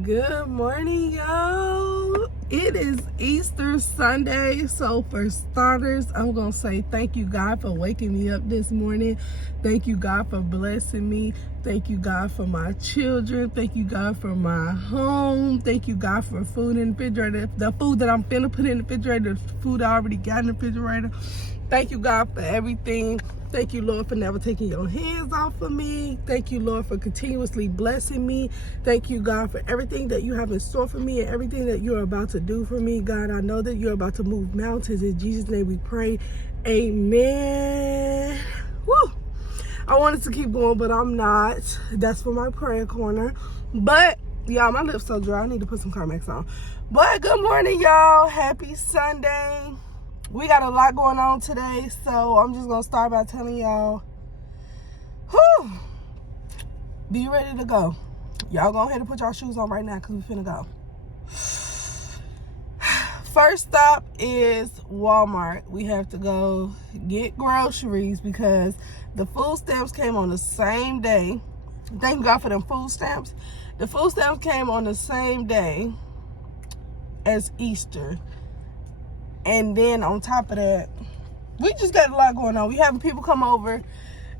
Good morning, y'all. It is Easter Sunday, so for starters, I'm gonna say thank you, God, for waking me up this morning. Thank you, God, for blessing me. Thank you, God, for my children. Thank you, God, for my home. Thank you, God, for food in the refrigerator. The food that I'm finna put in the refrigerator, the food I already got in the refrigerator. Thank you, God, for everything. Thank you, Lord, for never taking your hands off of me. Thank you, Lord, for continuously blessing me. Thank you, God, for everything that you have in store for me and everything that you're about to do for me. God, I know that you're about to move mountains. In Jesus' name we pray. Amen. Woo! I wanted to keep going, but I'm not. That's for my prayer corner. But, y'all, my lips so dry. I need to put some Carmex on. But good morning, y'all. Happy Sunday. We got a lot going on today, so I'm just gonna start by telling y'all, be ready to go. Y'all go ahead and put y'all shoes on right now because we finna go. First stop is Walmart. We have to go get groceries because the food stamps came on the same day. Thank God for them food stamps. The food stamps came on the same day as Easter. And then on top of that, we just got a lot going on. We having people come over.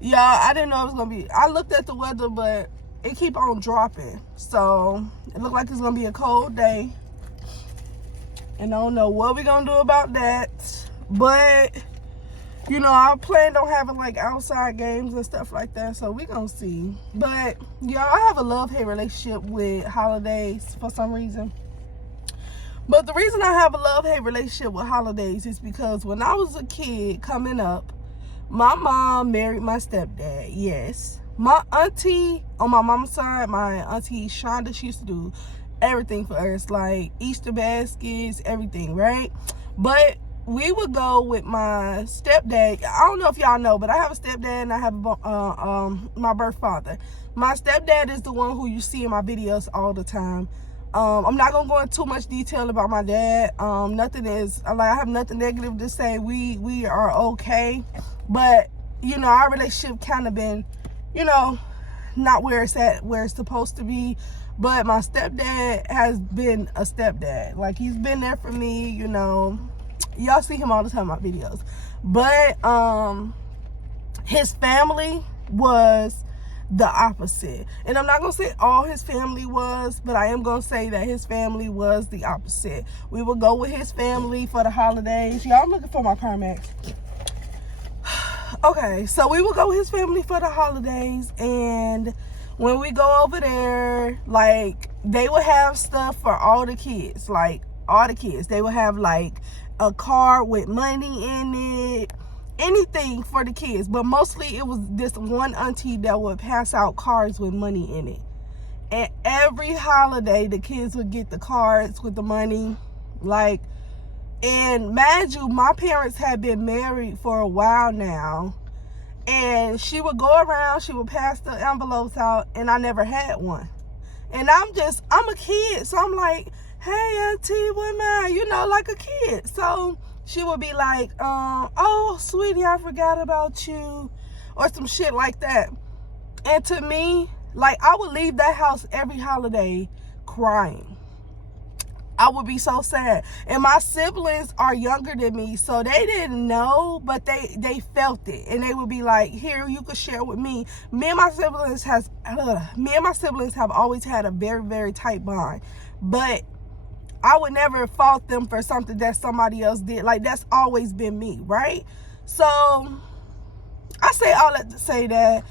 Y'all, I didn't know it was going to be. I looked at the weather, but it keep on dropping. So, it looked like it's going to be a cold day. And I don't know what we're going to do about that. But, you know, I planned on having, like, outside games and stuff like that. So, we going to see. But, y'all, I have a love-hate relationship with holidays for some reason. But the reason I have a love-hate relationship with holidays is because when I was a kid coming up, my mom married my stepdad, yes. My auntie, on my mom's side, my auntie Shonda, she used to do everything for us, like Easter baskets, everything, right? But we would go with my stepdad. I don't know if y'all know, but I have a stepdad and I have my birth father. My stepdad is the one who you see in my videos all the time. I'm not gonna go into too much detail about my dad. Nothing is like, I have nothing negative to say. We are okay, but you know, our relationship kind of been, you know, not where it's at, where it's supposed to be. But my stepdad has been a stepdad. Like, he's been there for me, you know. Y'all see him all the time in my videos. But his family was the opposite. And I'm not going to say all his family was, but I am going to say that his family was the opposite. We would go with his family for the holidays. Y'all, I'm looking for my Carmex. Okay, so we would go with his family for the holidays, and when we go over there, like, they would have stuff for all the kids, like, all the kids. They would have, like, a card with money in it, anything for the kids, but mostly it was this one auntie that would pass out cards with money in it. And every holiday, the kids would get the cards with the money, like. And mind you, my parents had been married for a while now. And she would go around, she would pass the envelopes out, and I never had one. And I'm a kid, so I'm like, hey, auntie, what am I? You know, like a kid. So she would be like, oh, sweetie, I forgot about you, or some shit like that. And to me, like, I would leave that house every holiday crying. I would be so sad. And my siblings are younger than me, so they didn't know, but they felt it. And they would be like, here, you could share with me. Me and my siblings have always had a very, very tight bond. But I would never fault them for something that somebody else did. Like, that's always been me, right? So I say all that to say that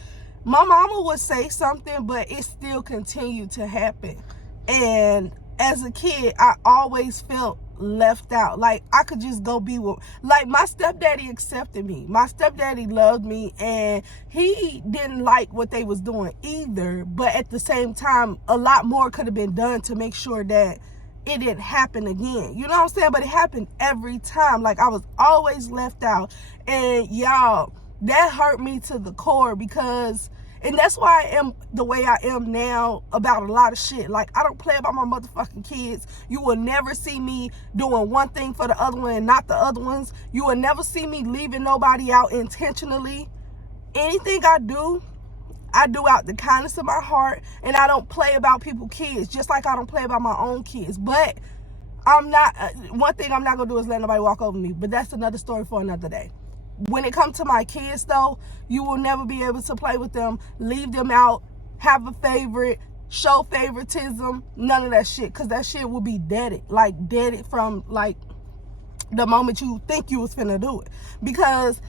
my mama would say something, but it still continued to happen. And as a kid, I always felt left out. Like, I could just go be with, like, my stepdaddy accepted me. My stepdaddy loved me, and he didn't like what they was doing either. But at the same time, a lot more could have been done to make sure that it didn't happen again. You know what I'm saying? But it happened every time. Like, I was always left out. And y'all, that hurt me to the core because, and that's why I am the way I am now about a lot of shit. Like, I don't play about my motherfucking kids. You will never see me doing one thing for the other one and not the other ones. You will never see me leaving nobody out intentionally. Anything I do, I do out the kindness of my heart, and I don't play about people's kids, just like I don't play about my own kids. But I'm not, one thing I'm not gonna do is let nobody walk over me, but that's another story for another day. When it comes to my kids though, you will never be able to play with them, leave them out, have a favorite, show favoritism, none of that shit, because that shit will be deaded, like deaded from like the moment you think you was finna do it. Because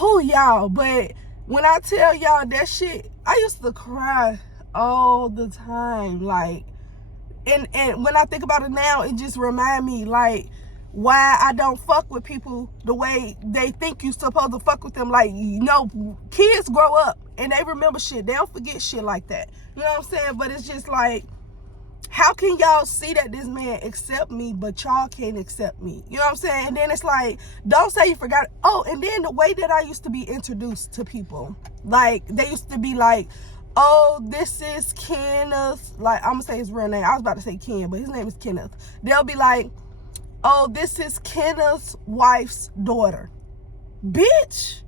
y'all, but when I tell y'all that shit, I used to cry all the time, like, and when I think about it now, it just remind me like why I don't fuck with people the way they think you supposed to fuck with them. Like, you know, kids grow up and they remember shit, they don't forget shit like that, you know what I'm saying? But it's just like, how can y'all see that this man accept me, but y'all can't accept me? You know what I'm saying? And then it's like, don't say you forgot. Oh, and then the way that I used to be introduced to people, like, they used to be like, oh, this is Kenneth. Like, I'm gonna say his real name. I was about to say Ken, but his name is Kenneth. They'll be like, oh, this is Kenneth's wife's daughter. Bitch,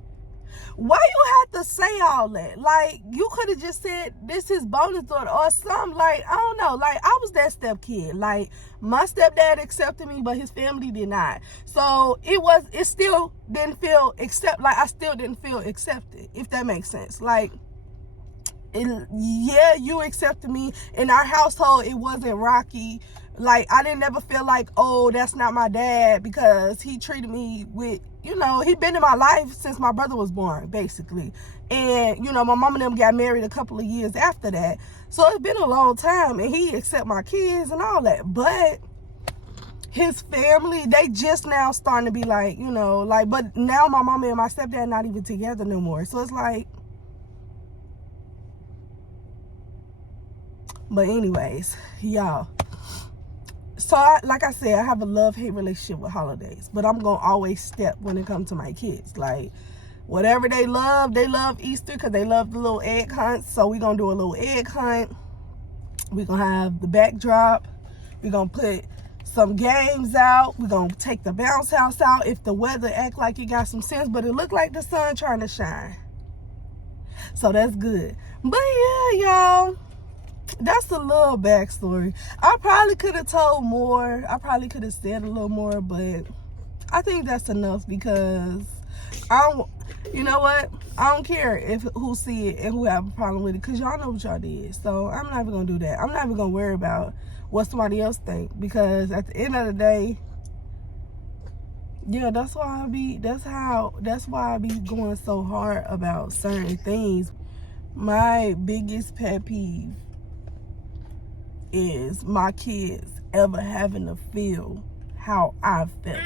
why you have to say all that? Like, you could have just said this is bonus daughter or something. Like, I don't know. Like, I was that step kid. Like, my stepdad accepted me, but his family did not. So it still didn't feel I still didn't feel accepted, if that makes sense. Like, yeah, you accepted me. In our household, it wasn't rocky. Like, I didn't ever feel like, oh, that's not my dad, because he treated me with, you know, he been in my life since my brother was born, basically. And, you know, my mom and them got married a couple of years after that. So it's been a long time, and he accept my kids and all that. But his family, they just now starting to be like, you know, like, but now my mama and my stepdad not even together no more. So it's like, but anyways, y'all. So, like I said, I have a love-hate relationship with holidays. But I'm going to always step when it comes to my kids. Like, whatever they love Easter because they love the little egg hunts. So, we're going to do a little egg hunt. We're going to have the backdrop. We're going to put some games out. We're going to take the bounce house out if the weather act like it got some sense. But it looked like the sun trying to shine. So, that's good. But, yeah, y'all. That's a little backstory. I probably could have told more. I probably could have said a little more, but I think that's enough, because you know what? I don't care if who see it and who have a problem with it, because y'all know what y'all did. So I'm not even gonna do that. I'm not even gonna worry about what somebody else think, because at the end of the day, yeah, that's why I be going so hard about certain things. My biggest pet peeve is my kids ever having to feel how I felt.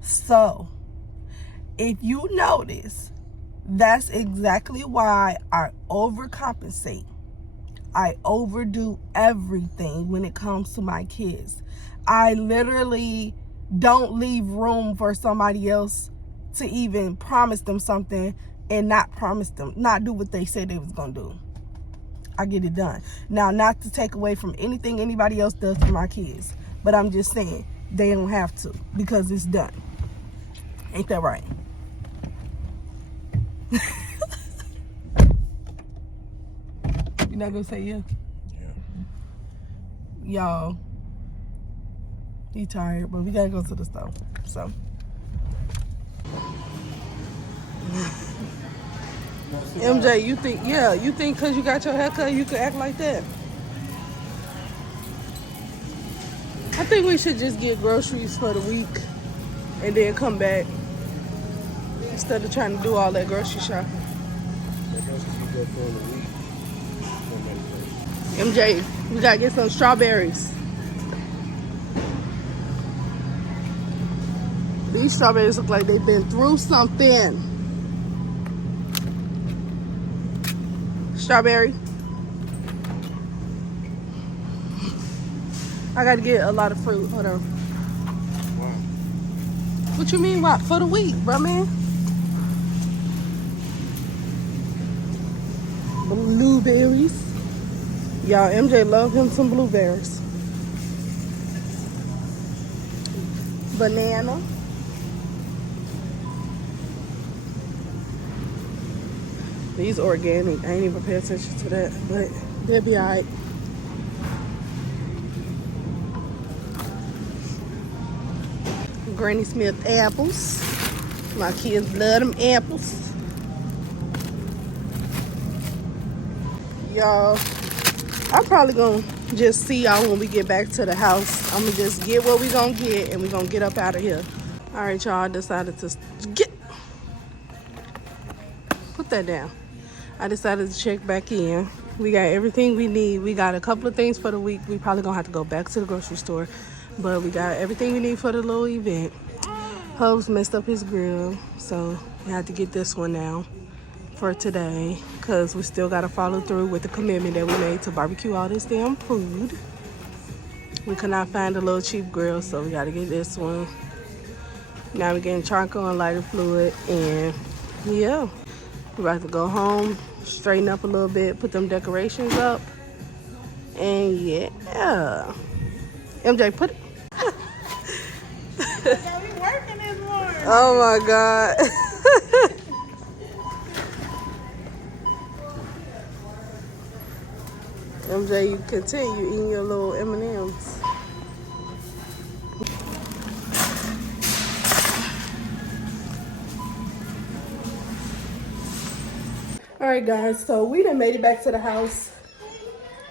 So, if you notice, that's exactly why I overcompensate. I overdo everything when it comes to my kids. I literally don't leave room for somebody else to even promise them something and not do what they said they was gonna do. I get it done. Now, not to take away from anything anybody else does for my kids, but I'm just saying they don't have to, because it's done. Ain't that right? You're not gonna say yeah? Yeah. Y'all, he tired, but we gotta go to the store. So. MJ, you think because you got your haircut, you could act like that? I think we should just get groceries for the week and then come back, instead of trying to do all that grocery shopping. MJ, we gotta get some strawberries. These strawberries look like they've been through something. Strawberry. I gotta get a lot of fruit. Hold on. Wow. What you mean, what? For the week, bro, man. Blueberries. Y'all, MJ love him some blueberries. Banana. These organic. I ain't even pay attention to that, but they'll be all right. Granny Smith apples. My kids love them apples. Y'all, I'm probably gonna just see y'all when we get back to the house. I'm gonna just get what we gonna get and we gonna get up out of here. All right, y'all, I decided to put that down. I decided to check back in. We got everything we need. We got a couple of things for the week. We probably gonna have to go back to the grocery store, but we got everything we need for the little event. Hubs messed up his grill, so we had to get this one now for today because we still got to follow through with the commitment that we made to barbecue all this damn food. We could not find a little cheap grill, so we got to get this one. Now we're getting charcoal and lighter fluid, and yeah, we're about to go home, straighten up a little bit, put them decorations up, and yeah. MJ, put it. Oh my God. MJ, you continue eating your little M&Ms. All right, guys, so we done made it back to the house.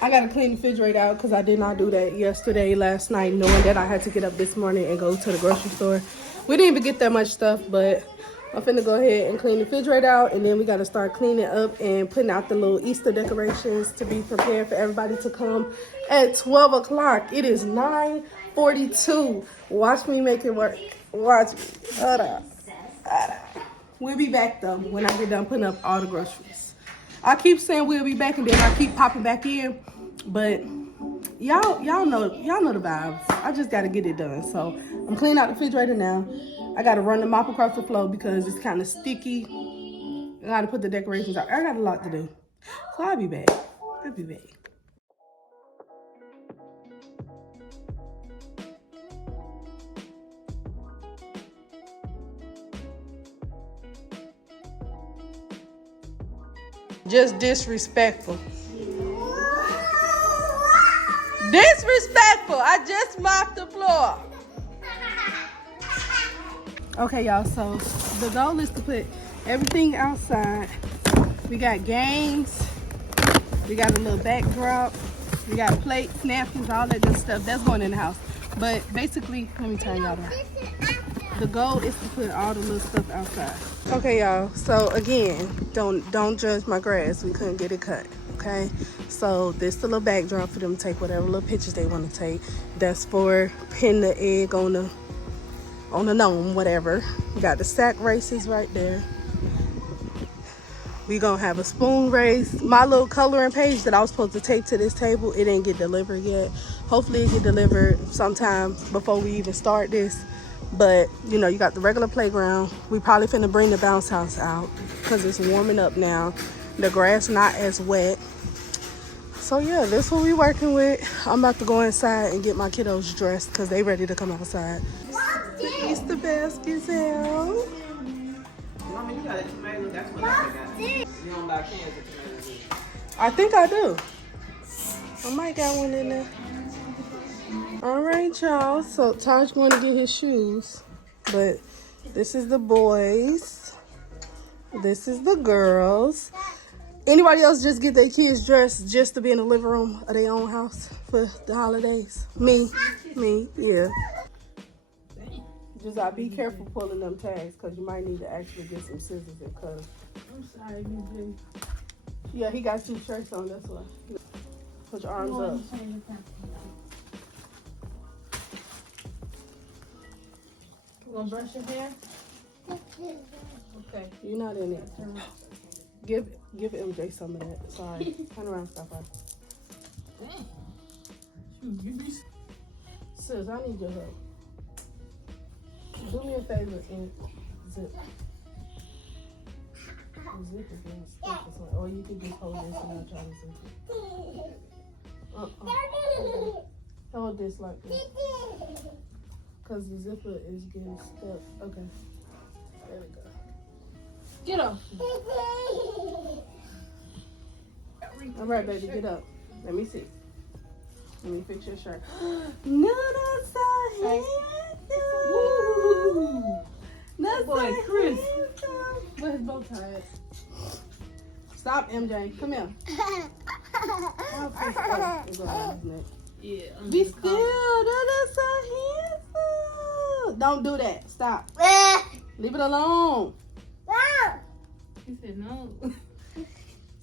I gotta clean the refrigerator out because I did not do that last night, knowing that I had to get up this morning and go to the grocery store. We didn't even get that much stuff, but I'm finna go ahead and clean the refrigerator out, and then we gotta start cleaning up and putting out the little Easter decorations to be prepared for everybody to come at 12 o'clock. It is 9:42. Watch me make it work. Watch me. Hold up. We'll be back though when I get done putting up all the groceries. I keep saying we'll be back, and then I keep popping back in, but y'all know the vibes. I just gotta get it done. So I'm cleaning out the refrigerator now. I gotta run the mop across the floor because it's kind of sticky. I gotta put the decorations out. I got a lot to do. So I'll be back. Just disrespectful. Disrespectful. I just mopped the floor. Okay, y'all, so the goal is to put everything outside. We got games. We got a little backdrop. We got plates, napkins, all that good stuff. That's going in the house. But basically, let me turn y'all down. The goal is to put all the little stuff outside. Okay, y'all, so again, don't judge my grass. We couldn't get it cut, okay? So this is the little backdrop for them to take whatever little pictures they want to take. That's for pinning the egg on the gnome, whatever. We got the sack races right there. We gonna have a spoon race. My little coloring page that I was supposed to take to this table, it didn't get delivered yet. Hopefully it get delivered sometime before we even start this. But you know, you got the regular playground. We probably finna bring the bounce house out because it's warming up now. The grass not as wet. So yeah, this is what we working with. I'm about to go inside and get my kiddos dressed because they ready to come outside. The Easter baskets out. Mama, you got a tomato. That's what I got. You don't buy cans of tomatoes. I think I do. I might got one in there. All right, y'all. So Taj going to get his shoes, but this is the boys. This is the girls. Anybody else just get their kids dressed just to be in the living room of their own house for the holidays? Me, yeah. Just be careful pulling them tags because you might need to actually get some scissors and cut them. I'm sorry, BJ. Yeah, he got 2 shirts on, that's why. Put your arms up. You want to brush your hair? Okay, you're not in it. Give MJ some of that. Sorry. Turn around, stop her. Sis, I need your help. Do me a favor and zip. The zip is going to stick this way. Or you can just hold this and I'll try to zip it. Hold this like this. Because the zipper is getting stuck. Okay. There we go. Get off. All right, baby, get up. Let me see. Let me fix your shirt. Noodles are handsome. Noodles Boy, are Chris. handsome. Where's his bow tie at? Stop, MJ. Come here. Oh, it goes around his neck. Yeah. Be still. Noodles are handsome. Don't do that. Stop. Leave it alone. He said no.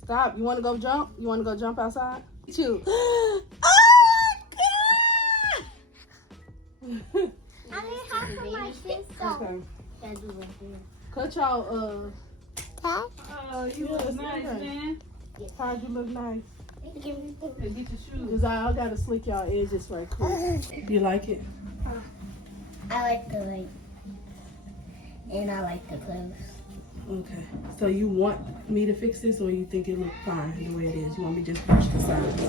Stop. You want to go jump? You want to go jump outside? You. Oh my God. Okay. Cut y'all. Oh, you look nice, okay. man. How'd you look nice? Hey, get your shoes. Cause I gotta slick y'all edges right quick. You like it? I like the light. And I like the clothes. Okay. So you want me to fix this, or you think it look fine the way it is? You want me to just brush the sides?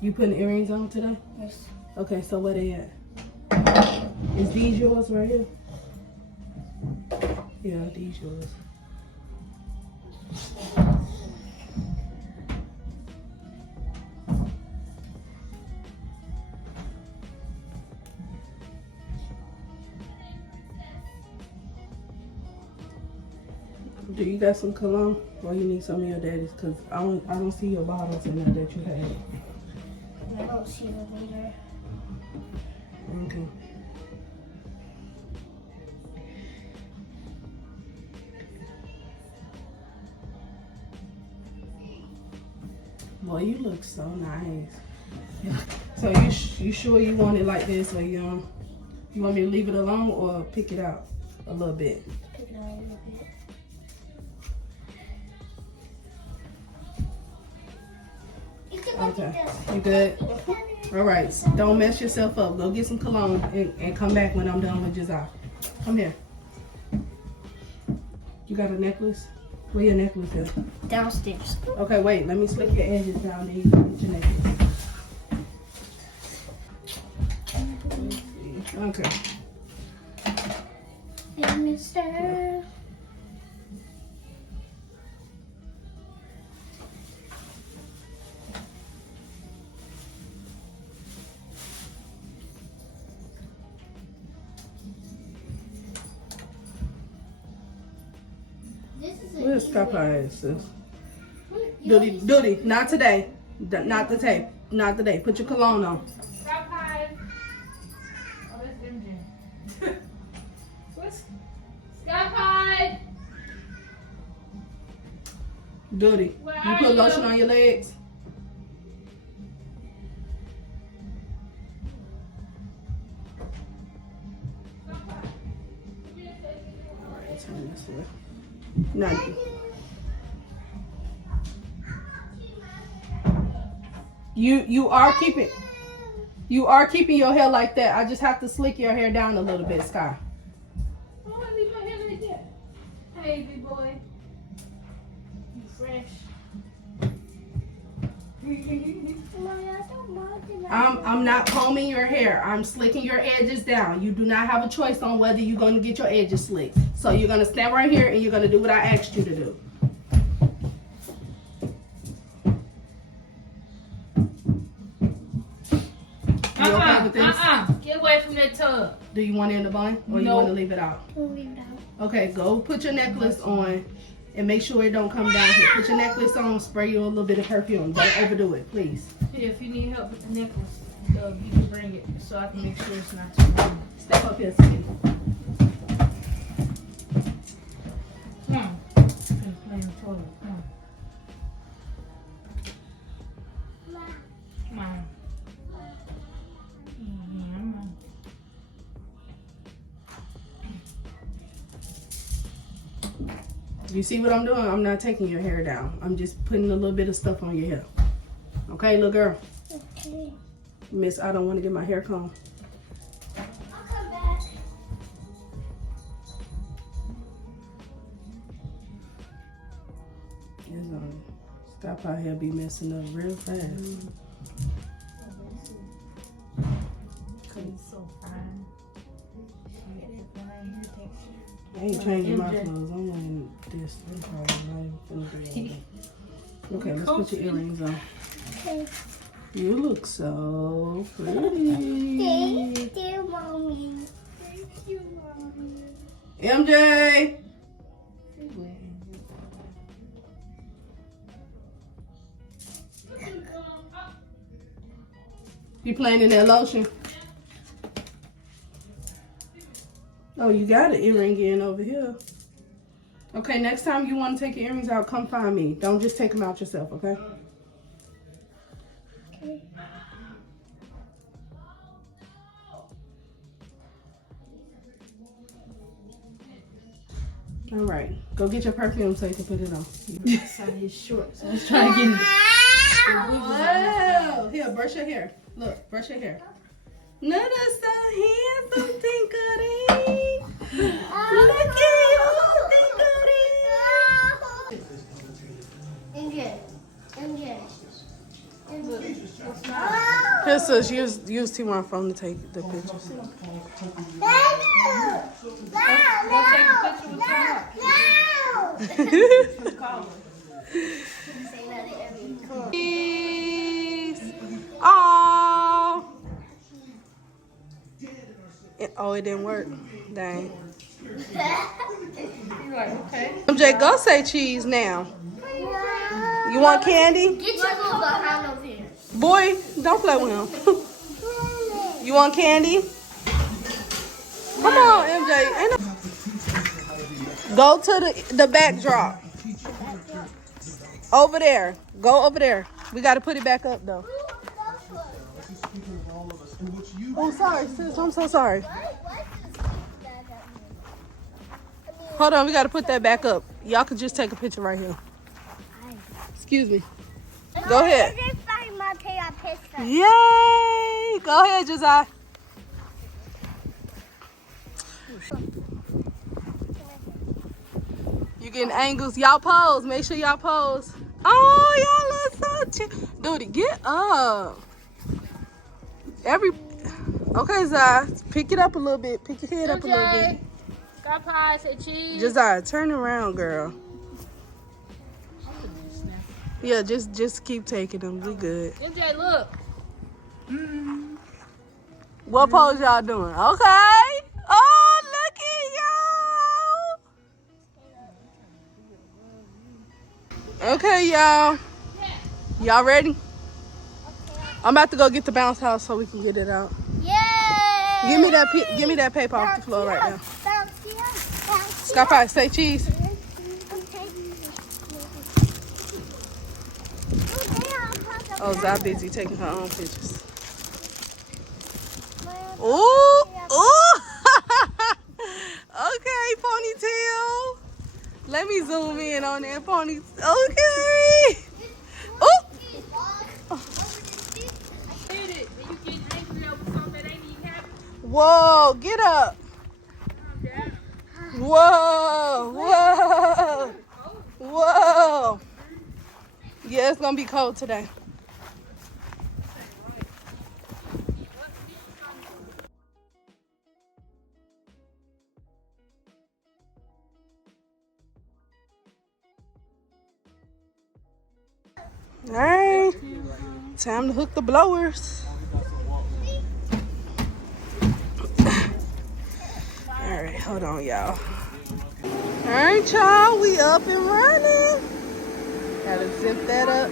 You putting earrings on today? Yes. Okay. So where they at? Is these yours right here? Yeah, these yours. Do you got some cologne, or you need some of your daddy's? Cause I don't see your bottles in there that you had. I don't see them either. Okay. Boy, you look so nice. So you sure you want it like this, or you want me to leave it alone or pick it out a little bit? Pick it out a little bit. You can look Okay. at this. You good? All right. Don't mess yourself up. Go get some cologne and come back when I'm done with Giselle. Come here. You got a necklace? Where your necklace is? Downstairs. Okay, wait. Let me slick your edges down. Then you can get your necklace. Okay. Hey, mister. Where's Papa? Sis? Duty. Not today. Not the tape. Not today. Put your cologne on. Stop hiding. Oh, that's MJ. What's Stop hide. Duty. Where You are put you? lotion on your legs? Alright, turn this way. Nothing. You are keeping your hair like that. I just have to slick your hair down a little bit, Sky. Oh, I leave my hair like that. Hey, big boy. You fresh. I'm not combing your hair. I'm slicking your edges down. You do not have a choice on whether you're going to get your edges slicked. So you're going to stand right here and you're going to do what I asked you to do. You okay with this? Get away from that tub. Do you want it in the bun or you No. want to leave it out? We'll leave it out. Okay, go put your necklace on and make sure it don't come down here. Put your necklace on, spray you a little bit of perfume. Don't overdo it, please. Yeah, if you need help with the necklace, you can bring it so I can make sure it's not too big. Step up here, Skinny. Come on. I'm gonna play in the toilet. Come on. Come on. Yeah, come on. You see what I'm doing? I'm not taking your hair down. I'm just putting a little bit of stuff on your hair. Okay, little girl? Okay. Miss, I don't want to get my hair combed. I'll come back. Stop out here be messing up real fast. He's so fine. ain't changing my clothes. I'm wearing this. I'm probably not even finna do that. Okay, let's put your earrings on. Okay. You look so pretty. Thank you, Mommy. Thank you, Mommy. MJ! You playing in that lotion? Oh, you got an earring in over here. Okay, next time you want to take your earrings out, come find me. Don't just take them out yourself, okay? Okay. All right, go get your perfume so you can put it on. Saw his shorts. I was trying to get him. Wow! Here, brush your hair. Look, brush your hair. No, that's so handsome, Tinkery. Look at you, Tinkery. Here, sis, use T1 phone to take the pictures. Oh. Oh, it didn't work. Dang. MJ, go say cheese now. You want candy? Get your little behind over here. Boy, don't play with him. You want candy? Come on, MJ. Go to the backdrop. Over there. Go over there. We got to put it back up, though. Oh, sorry, sis. I'm so sorry. Hold on. We got to put that back up. Y'all could just take a picture right here. Excuse me. Go ahead. Yay! Go ahead, Josiah. You getting angles? Y'all pose. Make sure y'all pose. Oh, y'all look so cute. Dude, get up. Okay, Zai. Pick it up a little bit. Pick your head up a little bit. Got pie, say cheese. Josiah, turn around, girl. Yeah, just keep taking them. We good. MJ, look. What pose y'all doing? Okay. Oh, look at y'all. Okay, y'all. Y'all ready? I'm about to go get the bounce house so we can get it out. Yay! Give me that paper off the floor right now. Sky Pie, say cheese. Oh, Zai busy taking her own pictures. Ooh, ooh. Okay, ponytail. Let me zoom in on that ponytail. Okay. Ooh. Hit it. And you get angry over something that ain't even happening. Whoa, get up. Whoa, whoa, whoa. Yeah, it's gonna be cold today. All right, time to hook the blowers. All right, hold on, y'all. All right, y'all, we up and running. Gotta zip that up.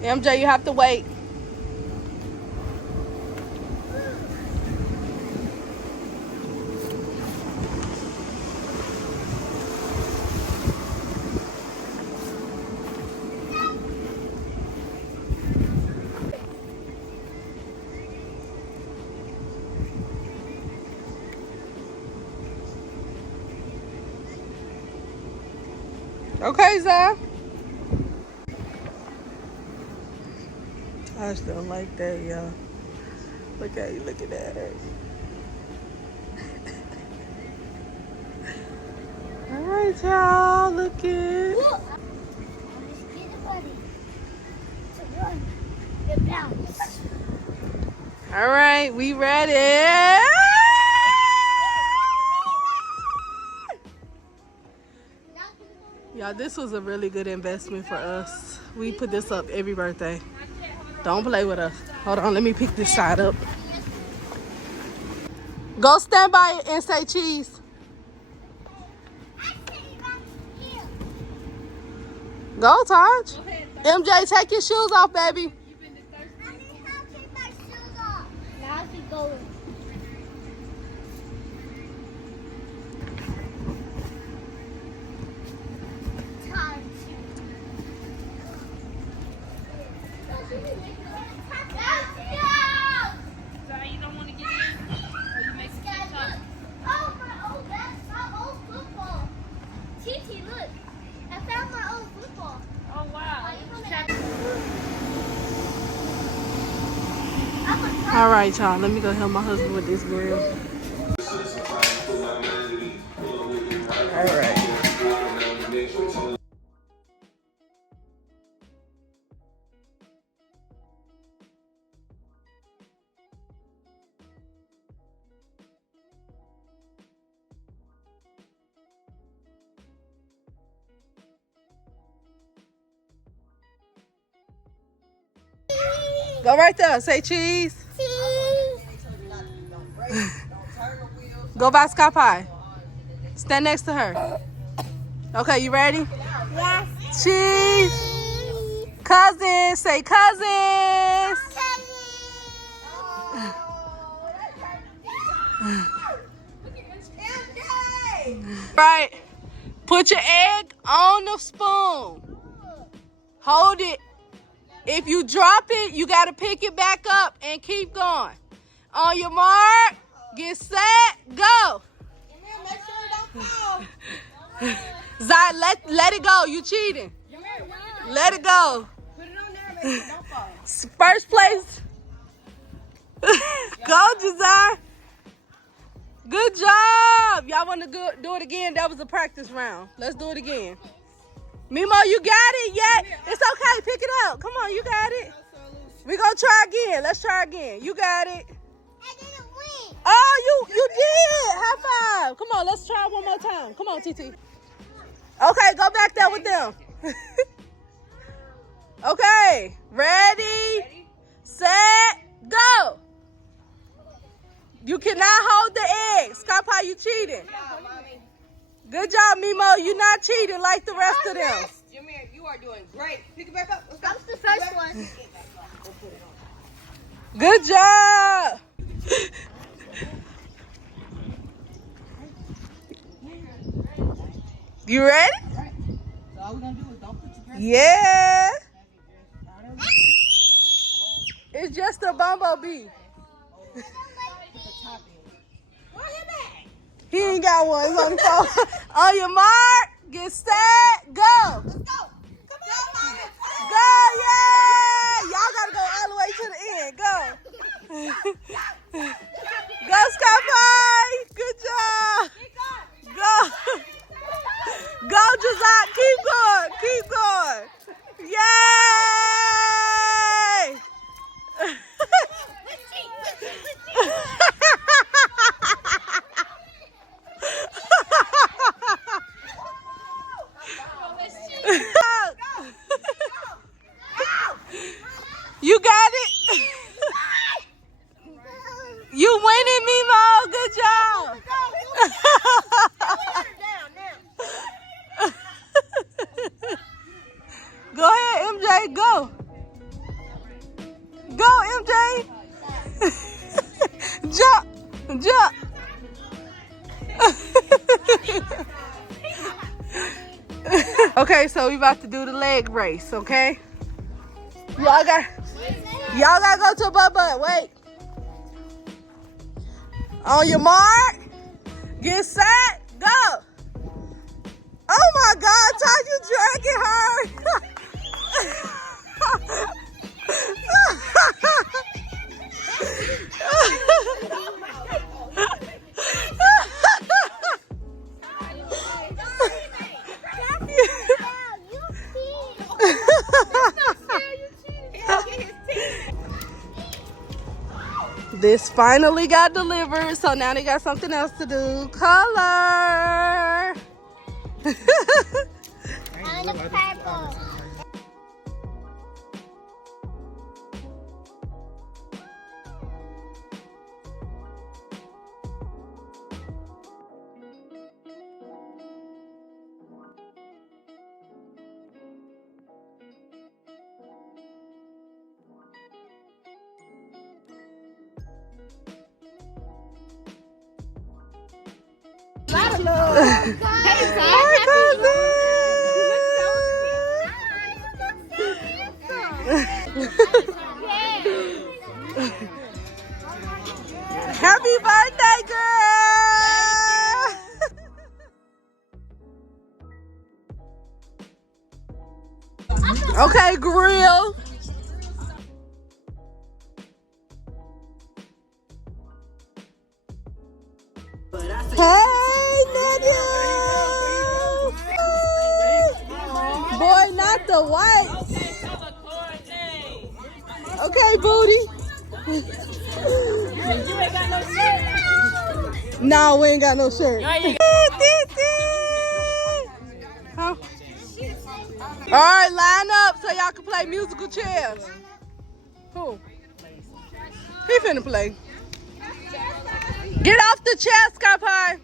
MJ, you have to wait. Okay, Zai. I just don't like that, y'all. Look how you looking at her. right, y'all. Looking. Look. Get it ready to run and bounce. All right, we ready. Y'all, this was a really good investment for us. We put this up every birthday. Don't play with us. Hold on, let me pick this side up. Go stand by it and say cheese. Go, Taj. MJ, take your shoes off, baby. Now I can go in. So you don't want to get in? Or you make some TikTok? That's my old football. Titi, look. I found my old football. Oh, wow. All right, y'all. Let me go help my husband with this grill. All right. Go right there. Say cheese. Go by Sky Pie. Stand next to her. Okay, you ready? Yes. Cheese. Cousins. Say cousins. Right. Put your egg on the spoon. Hold it. If you drop it, you got to pick it back up and keep going. On your mark, get set, go. Make sure it don't fall. Zai, let it go. You cheating. Let it go. Put it on there, baby. Don't fall. First place. Go, Jazar. Good job. Y'all want to do it again? That was a practice round. Let's do it again. Mimo, you got it yet? It's okay. Pick it up. Come on, you got it. We gonna try again. Let's try again. You got it. I didn't win. Oh, you did. High five. Come on, let's try one more time. Come on, TT. Okay, go back there with them. Okay, ready, set, go. You cannot hold the egg. Stop how you cheating. Good job, Mimo. You're not cheating like the rest of them. Jameer, you are doing great. Pick it back up. Let's go. That was the first one. Good job. You ready? So all we're gonna do is don't put your dress Yeah. It's just a bumblebee. He ain't got one. He's on the phone. On your mark, get set, go. Let's go. Come on, Go, yeah. Y'all gotta go all the way to the end. Go. Go, Sky Pie. Good job. Go. Go, Jazak. Keep going. Keep going. Yay. You got it. You winning, Mimo. Good job. Go ahead, MJ. Go. Go, MJ. Jump. Jump. Okay, so we about to do the leg race, okay? Y'all gotta go to Bubba. Wait. On your mark, get set, go. Oh my God, Ty, you dragging her. This finally got delivered, so now they got something else to do. Color. And the purple. Happy birthday, girl! Okay, grill. Hey, nigga! Boy, not the whites. Okay, booty. No, we ain't got no shirt. Huh? All right, line up so y'all can play musical chairs. Who? He finna play. Get off the chair, Sky Pie.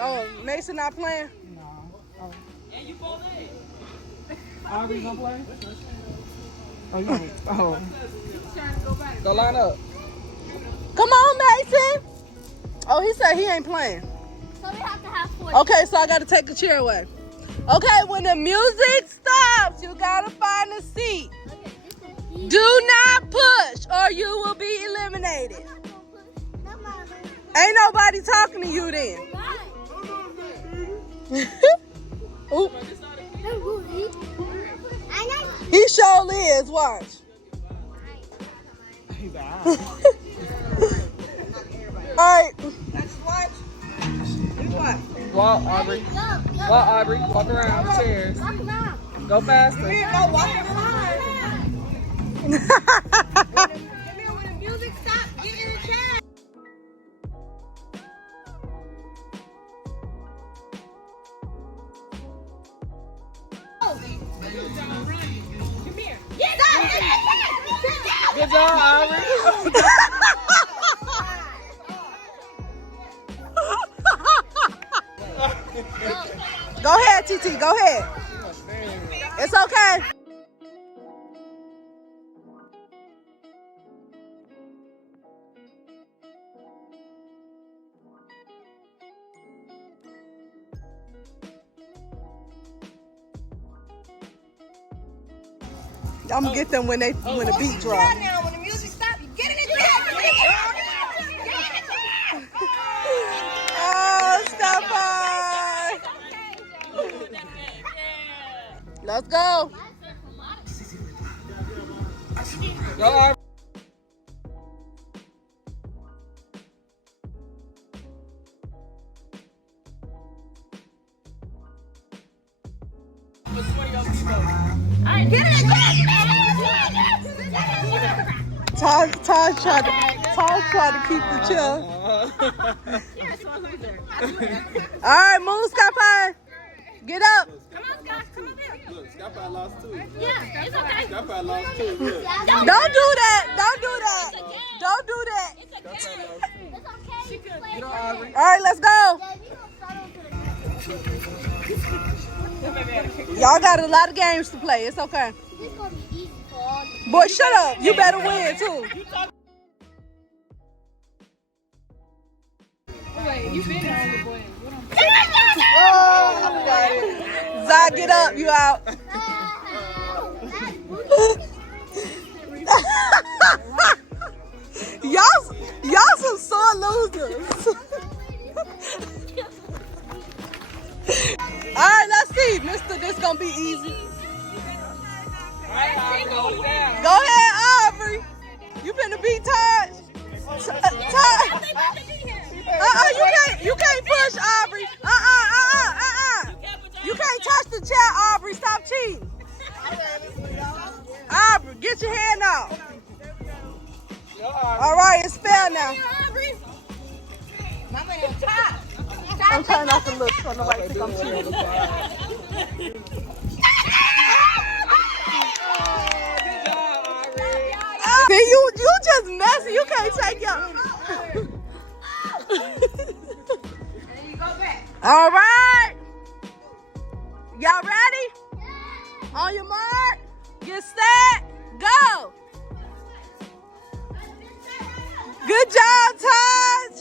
Oh, Mason not playing? No. Aubrey gonna play? Oh, you oh. Go line up. Come on, Mason. Oh, he said he ain't playing. So we have to have 4. Okay, so I gotta take the chair away. Okay, when the music stops, you gotta find a seat. Do not push or you will be eliminated. Ain't nobody talking to you then. Oop. He sure is, watch. Alright. Walk, Aubrey. Walk, Aubrey. Walk around the chairs. Go faster. Go walk in the line. When the music stops, get in the chair. Good job, Aubrey. Go ahead, TT. Go ahead. It's okay. I'm gonna get them when the beat drop. Now, when the music stops, you get in the chair. Oh, stop by. Let's go. Go, Aubrey. Todd tried to keep the chill. All right, move, Sky Pie. Get up. Come on, Scott. Come on there. Look, Sky Pie lost too. Yeah, it's okay. Sky Pie lost too. Look. Don't do that. Don't do that. Don't do that. It's okay. Get on, Aubrey. All right, let's go. Y'all got a lot of games to play. It's okay. This is gonna be easy for all. Boy, shut up. You better win, too. Wait, you been on the boy. Oh, Zai, get up. You out. Y'all some sore losers. All right, let's see. Mister, this gonna be easy. Go ahead, Aubrey. You finna beat Todd. You can't push, Aubrey. You can't touch the chair, Aubrey. Stop cheating. Aubrey, get your hand off. Go, All right, it's fair now. Mama on top. I'm trying not to look so nobody think I'm cheating. See, you just messy. You can't take your. All right. Y'all ready? On your mark, get set, go. Good job, Taj.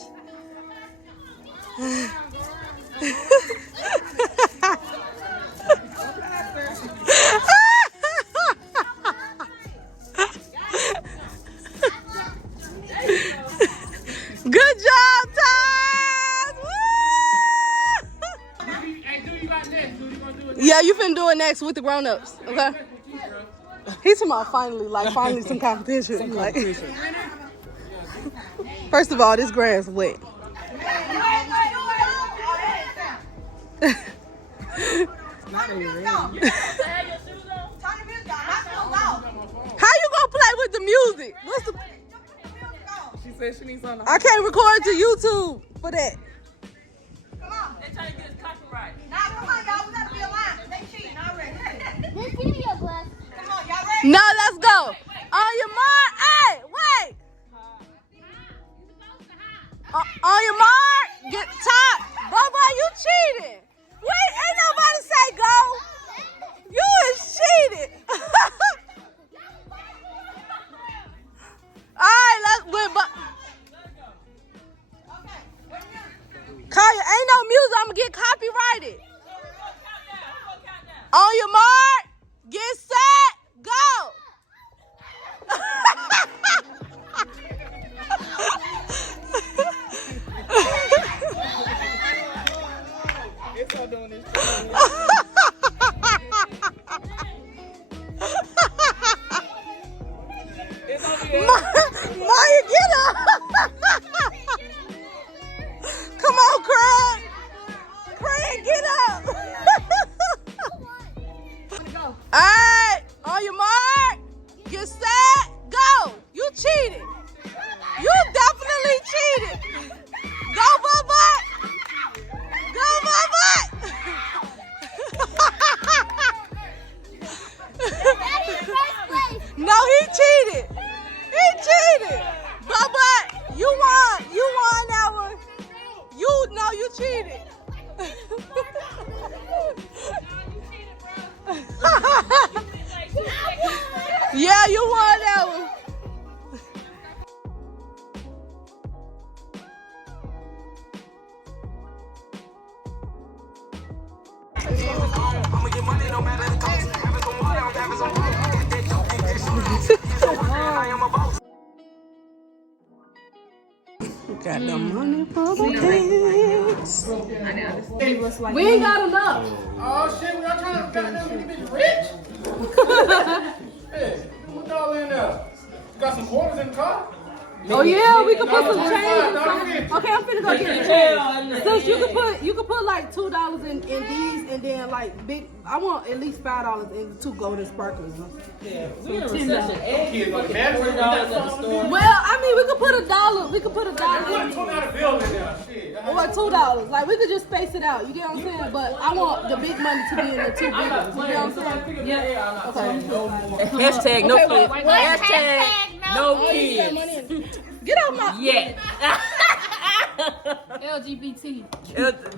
Good job, Taj. Yeah, you finna do it next with the grown-ups, okay? He's talking about finally some competition. Like, first of all, this grass wet. How you gonna play with the music? What's the? She said she needs something. I can't record to YouTube for that. Come on. They're trying to get us copyright. Nah, come on, y'all. We gotta be aligned. They cheating already. Just give me your glass. Come on, y'all ready? No, let's go. On your mark, hey, wait. On your mark, get top. Bubba, you cheating. Wait, ain't nobody say go. You is cheating. All right, let's win. Kaya, ain't no music. I'm gonna get copyrighted. On your mark, get set, go. It's all doing this. It's on the Maya, get up. Come on, Craig. Craig, get up. All right, on your mark, get set, go. You cheated. You definitely cheated. Go, Bubba. Go, Bubba. No, he cheated. He cheated. Bubba, you won. You won that one. You cheated. Yeah, you won that one. Got the money for the kids. We ain't got enough. Oh shit, we all trying to goddamn get rich? Hey, what y'all in there? You got some quarters in the car? Oh yeah, we could put some change inside. Okay, I'm finna go get the change. Since you could put like $2 in these, and then like big. I want at least $5 in 2 golden sparklers. Yeah, we in a recession. Kids, like, $40 Well, I mean, we could put $1. We could put $1 Put in. $2 bill in there. Shit. Or $2. Like we could just space it out. You get what I'm saying? But I want the big money to be in the 2 big ones. You get what I'm saying? Yeah. Okay. Hashtag no kids. Hashtag Hashtag no no kids. Get out my. Yeah. LGBT.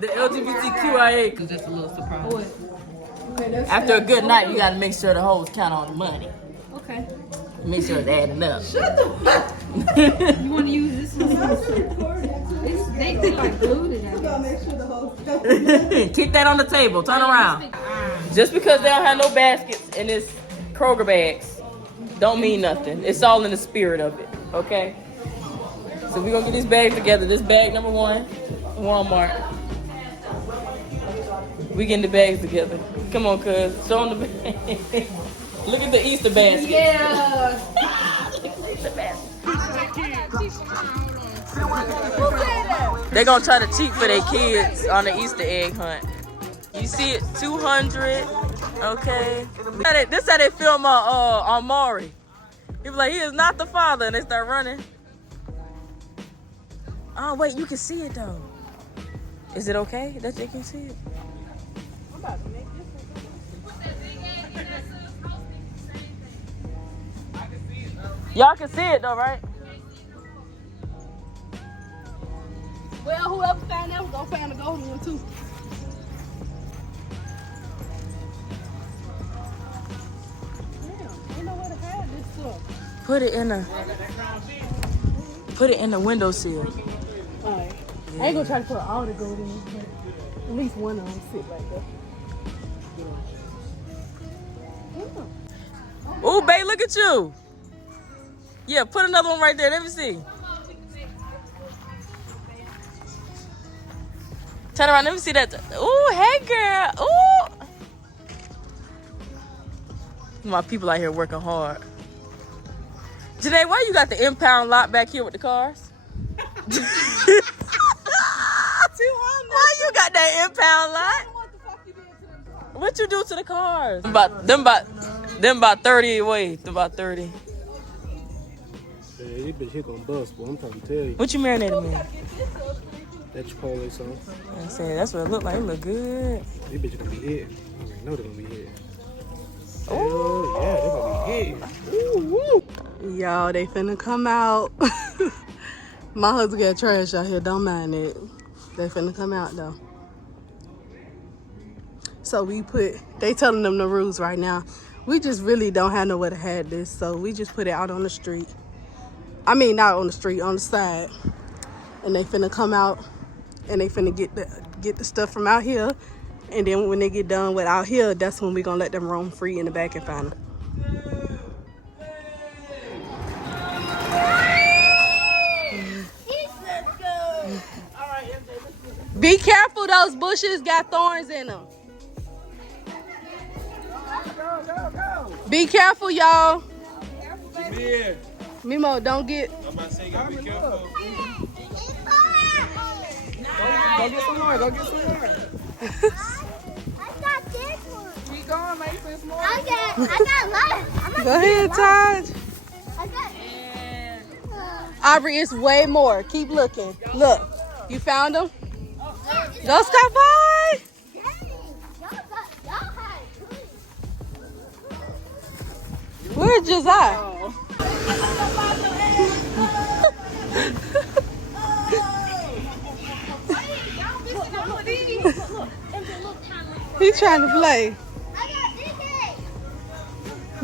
The LGBTQIA, because that's a little surprise. After a good night, you gotta make sure the hoes count on the money. Okay. Make sure it's adding up. You want to use this one? They look like glued in that. Keep that on the table. Turn around. Just because they don't have no baskets in this Kroger bags, don't mean nothing. It's all in the spirit of it. Okay. So we're gonna get these bags together. This bag number 1, Walmart. We getting the bags together. Come on, cuz. Show them the bag. Look at the Easter basket. Yeah. They're gonna try to cheat for their kids on the Easter egg hunt. You see it, 200. Okay. This how they film on Maury. He be like, he is not the father, and they start running. Oh, wait, you can see it though. Is it okay that they can see it? Y'all can see it though, right? Well, whoever found that was gonna find the golden one too. Damn, ain't nowhere to hide this stuff. Put it in the windowsill. Alright. I ain't gonna try to put all the gold in, but at least one of them sit right there. Ooh, babe, look at you. Yeah, put another one right there. Let me see. Turn around. Let me see that. Ooh, hey, girl. Ooh. My people out here working hard. Janae, why you got the impound lot back here with the cars? Why you got that impound lot? What you do to the cars? Them about 30 away. Them about 30. Yeah, this bitch here gonna bust, boy. I'm trying to tell you. What you marinated in? That Chipotle sauce. I said that's what it looked like. It look good. This bitch gonna be hit. I already know they're gonna be hit. Oh yeah, they're gonna be hit. Ooh, woo. Y'all, they finna come out. My husband got trash out here, don't mind it. They finna come out though. So they telling them the rules right now. We just really don't have nowhere to hide this, so we just put it out on the street. I mean, not on the street, on the side. And they finna come out and they finna get the stuff from out here. And then when they get done with out here, that's when we gonna let them roam free in the back and find them. Be careful, those bushes got thorns in them. Be careful, y'all. Mimo, don't get. I'm about to say, you gotta be careful. Go get some more. Go get some more. I got this one. Keep going, make some more. I got life. Go ahead, Taj. I got. Aubrey, it's way more. Keep looking. Look, you found them? Go, Scott Boy. Where's Josiah? He's trying to play. I got big egg.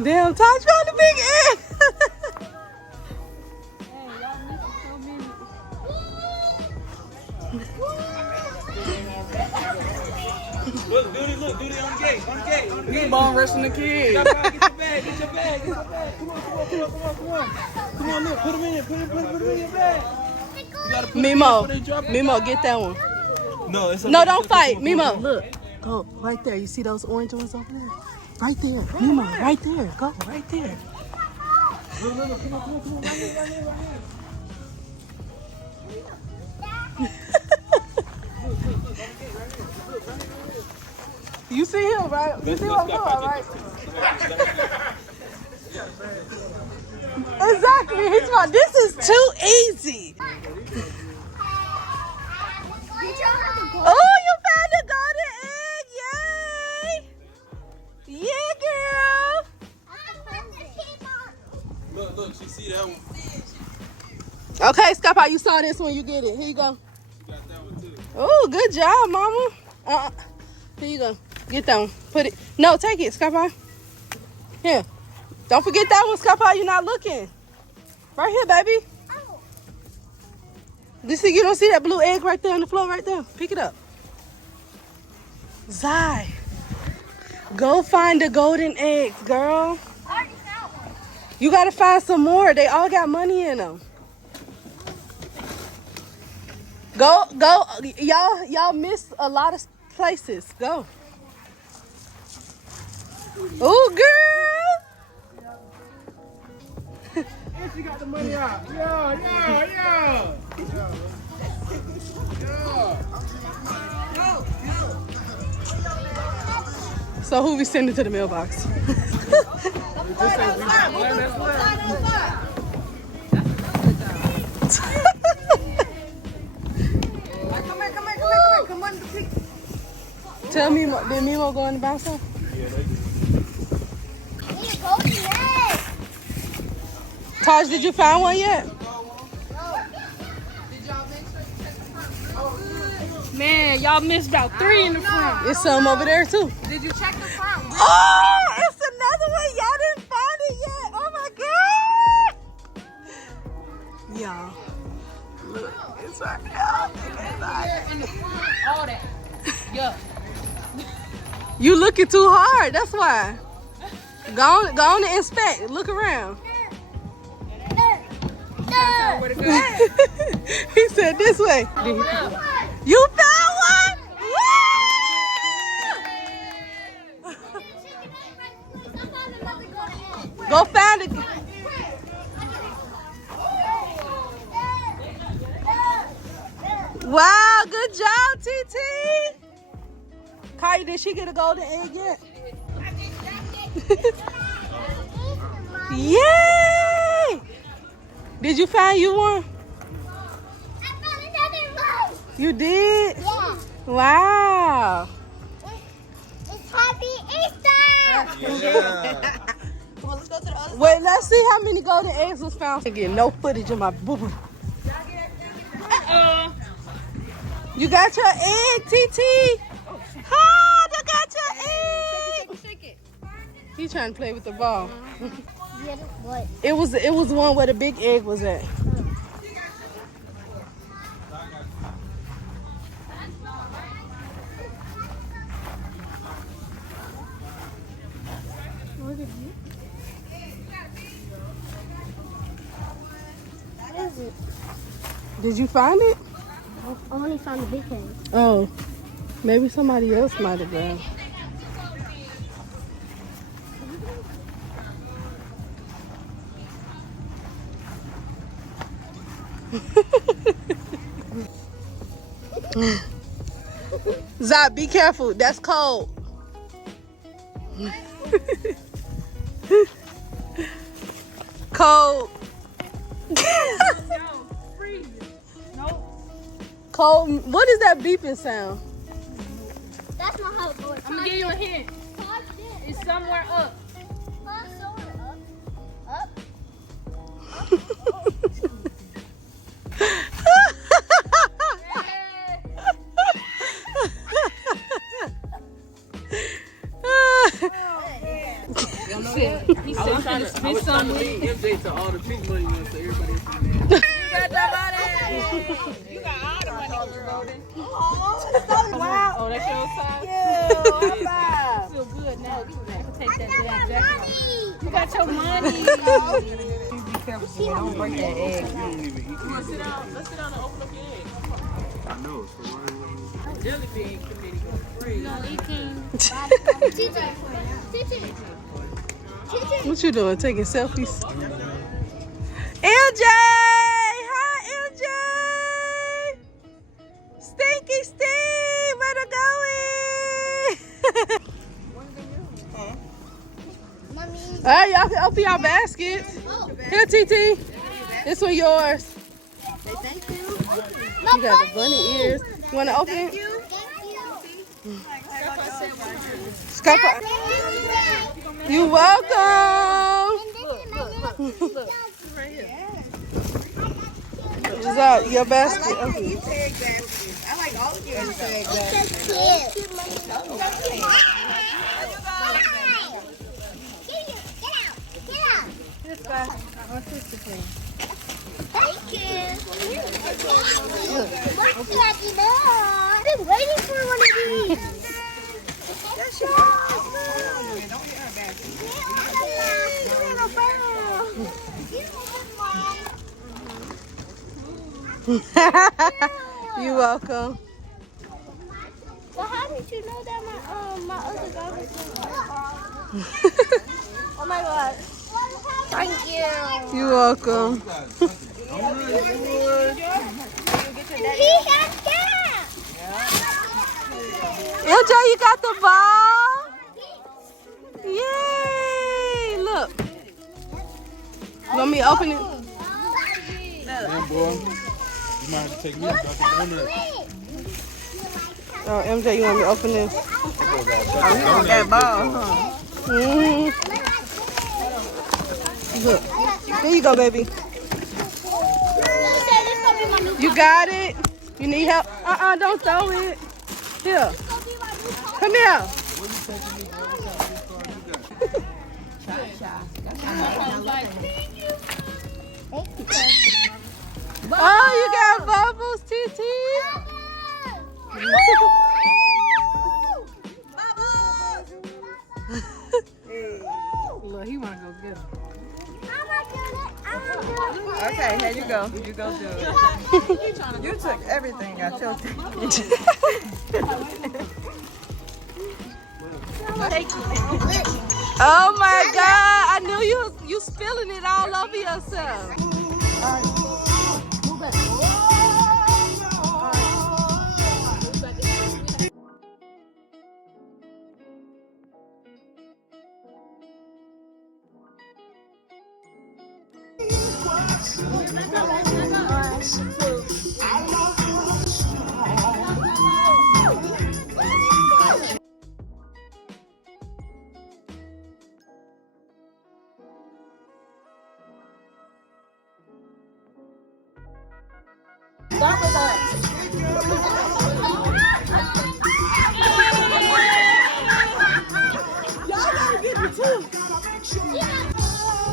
Damn, Taj found the big egg. Look, Duty on the gate. On the gate. You bone rushing the kids. Get your bag. Come on, look. Put them in. Put them in your bag. Mimo, get that one. No, it's No, don't fight. Mimo, look. Go right there. You see those orange ones over there? Right there. Mimo, right there. Go right there. Look. Come on. Right here. You see him, right? You see what I'm doing, right? Exactly. He's like, this is too easy. Oh, you found a golden egg. Yay. Yeah, girl. Look, she see that one. Okay, Scott, you saw this one. You get it. Here you go. You got that one too. Oh, good job, mama. Here you go. Get that one. Put it. No, take it, Scott. Here. Don't forget that one, Scott. You're not looking. Right here, baby. You don't see that blue egg right there on the floor right there? Pick it up. Zai. Go find the golden eggs, girl. I already found one. You got to find some more. They all got money in them. Go. Y'all missed a lot of places. Go. Oh, girl. And she got the money out. Yeah. So who we sending to the mailbox? wanted to pick. Tell me, did Mimo go in the bathroom? Taj, did you find one yet? Man, y'all missed about 3 in the front. There's some over there too. Did you check the front? Oh, it's another one. Y'all didn't find it yet. Oh my God. Y'all. Look, it's right now. In the front, all that. Yeah. You looking too hard. That's why. Go on and inspect. Look around. He said this way. You found one? Woo! Go find it. Wow, good job, TT. Kaya, did she get a golden egg yet? Yay! Did you find you one? You did? Yeah. Wow. It's Happy Easter! Wait, let's see how many golden eggs was found. I get no footage of my boo-boo. You got your egg, TT? Oh, you got your egg. Shake it. He trying to play with the ball. Yeah, what? It was one where the big egg was at. What is it? Did you find it? I only found the big egg. Oh, maybe somebody else might have grabbed. Zop, be careful. That's cold. Cold. Cold. What is that beeping sound? That's not how it goes. I'm gonna give you a hint. It's somewhere up. Up. He said I'm trying to spit something. MJ to all the big money ones so everybody else can You got the money. You got all the money, Golden. Wow. Oh, that's your size? Yeah. Feel good now. I can take that damn jacket. You got your money. Be careful so you don't break that egg. Let's sit down and open up your egg. I know. So why Jelly bean committee goes free. What you doing? Taking selfies? LJ! Hi, LJ! Stinky Steve! Where to Mommy. All right, y'all can open y'all baskets. Here, TT. This one yours. Thank you. You got the bunny ears. You want to open it? Scapa. You welcome. Just out your basket. Okay. I like all of your tag baskets. Thank you. What's Happy Mom? I've been waiting for one of these. That's yours. Don't get her basket. You welcome. Well, how did you know that my other dog was Oh my god. Thank you. You welcome. He has cat. LJ, you got the ball? Yay! Look. You want me to open it? Damn, boy. You might have to take me out the donut. Oh, MJ, you want me to open this? That ball, huh? Mm-hmm. Look. Here you go, baby. You got it? You need help? Don't throw it. Here. Come here. Oh, you got bubbles, TT. Look, he wanna go get him. Okay, here you go. You go do it. You took everything out your thing. Oh my God! I knew you spilling it all over yourself.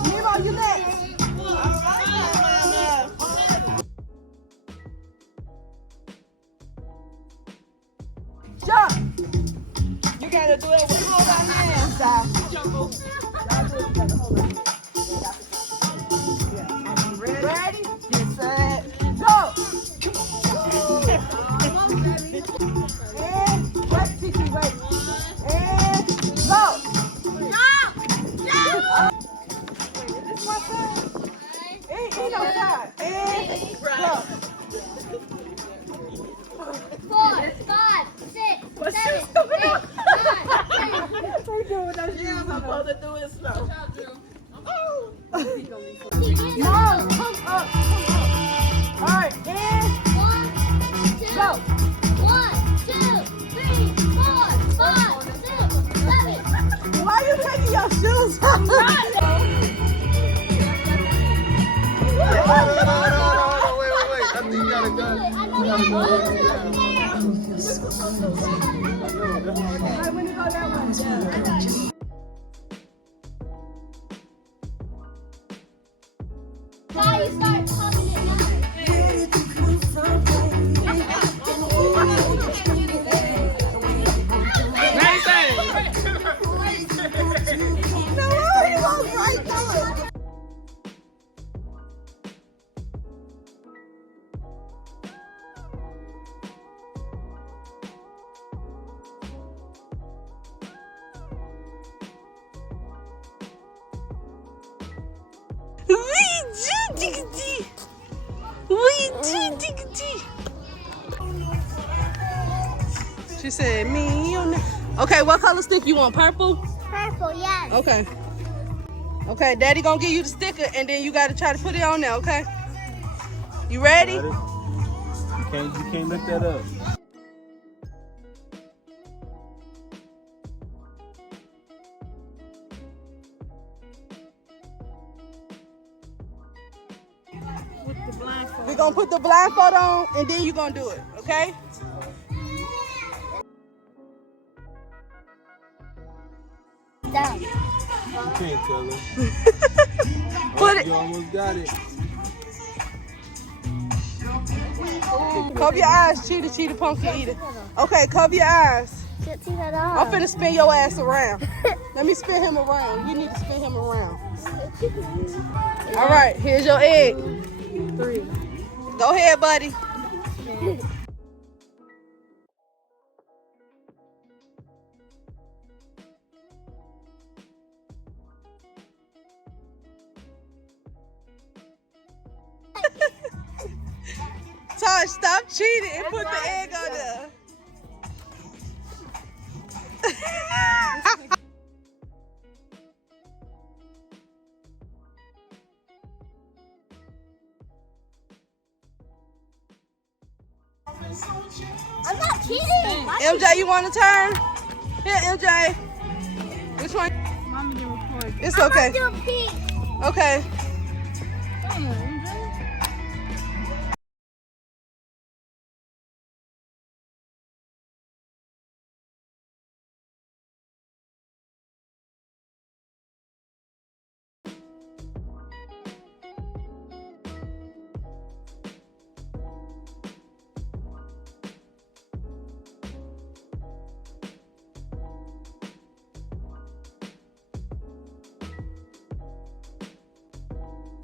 Nero, you next. Jump. You gotta do it with both our hands, Doc. Ready? Get set. Go. And wait, TT, wait. And go. Ain't no time. And go. 4, 5, 6, 7, 8, 9, 10. We're doing those You were supposed to do it slow. No, come up. All right, and 1, 2, go. 1, 2, 3, 4, 5, 6, 7. Why are you taking your shoes off? Wait. I think you gotta go. Now you start pulling it now. She said, me on the... Okay, what color stick you want? Purple? Purple, yes. Okay. Okay, Daddy gonna give you the sticker and then you gotta try to put it on there, okay? You ready? You can't look that up. We're gonna put the blindfold on and then you're gonna do it, okay? Down. You can't tell her. Put it. You almost got it. Cover your eyes, cheetah, pumpkin eater. Okay, cover your eyes. I'm finna spin your ass around. Let me spin him around. You need to spin him around. All right, here's your egg. 3. Go ahead, buddy. Tosh, stop cheating and put the egg on there. I'm not cheating. MJ, you want to turn? Here, MJ. Which one? Mommy didn't record. It's okay. I'm gonna do a pink. Okay. Oh,